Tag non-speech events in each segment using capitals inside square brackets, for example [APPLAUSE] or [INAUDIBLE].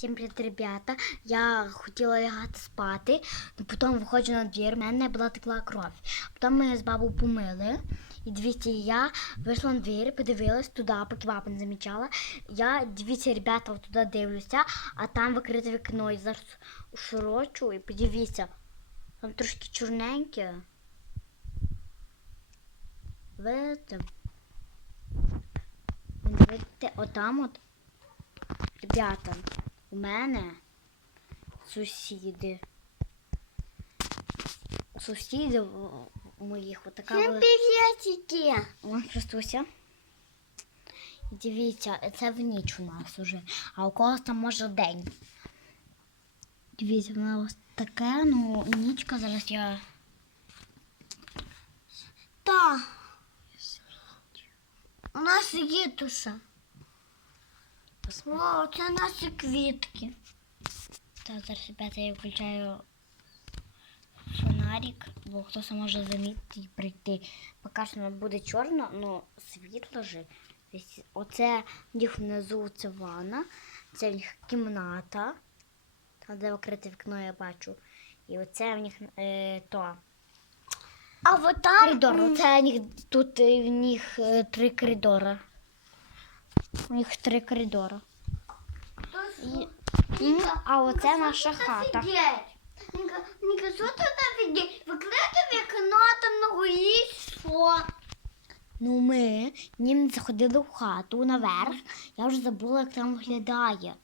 Всім привіт, ребята. Я хотіла лягати спати, но потім виходжу на двір, в мене була текла кров. Потім ми з бабою помили. І дивіться, я вийшла на двір, подивилась туди, поки баба не замічала. Я, дивіться, ребята, от туди дивлюся, а там викрите вікно. І зараз широчу і подивіться. Там трошки чорненьке. Видите? Видите, отам от. Ребята, у мене сусіди. Сусіди у- моїх отака. Всім приветики. Ось Христуся. Дивіться, це в ніч у нас уже, а у когось там може день. Дивіться, вона ось таке, ну нічка зараз я. Та. У нас є туша. О, це наші квітки. Так, зараз, ребята, я включаю фонарик, бо хтось може замітити і прийти. Поки що буде чорно, але світло же. Оце в них внизу це ванна, це в них кімната, там де викрите вікно я бачу. І оце в них е, то. А вот там Коридор. Оце в них тут е, в них е, три коридори. У них три коридори. І, а оце наша хата. Ніка, що ти там? Викрите вікно, там на горі, що? Ну, ми ним заходили в хату наверх. Я вже забула, як там виглядає.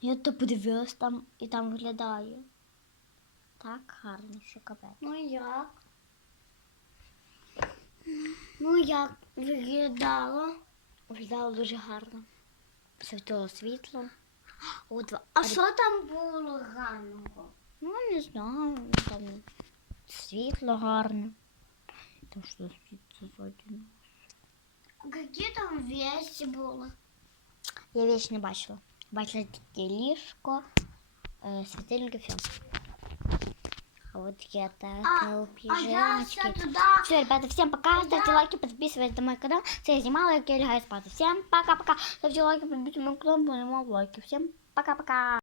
Я то подивилась там і там виглядає. Так гарно, що капець. Ну як? Ну як виглядало? Виглядало дуже гарно. Світило світло. [GASPS] О, два. А що там було гарного? Ну, не знаю, там світло гарне. Там що світло ззаді. А які там вещи були? Я віч не бачила. Бачила тільки ліжко, е, світильники, все. А вот я так, А, а пижамочки. туди. Все, ребята, всем пока. Ставьте лайки, подписывайтесь на мой канал. Все, я снимала, я лягаю спать. Всем пока-пока. Ставьте лайки, подписывайтесь на мой канал, будем лайки. Всем пока-пока.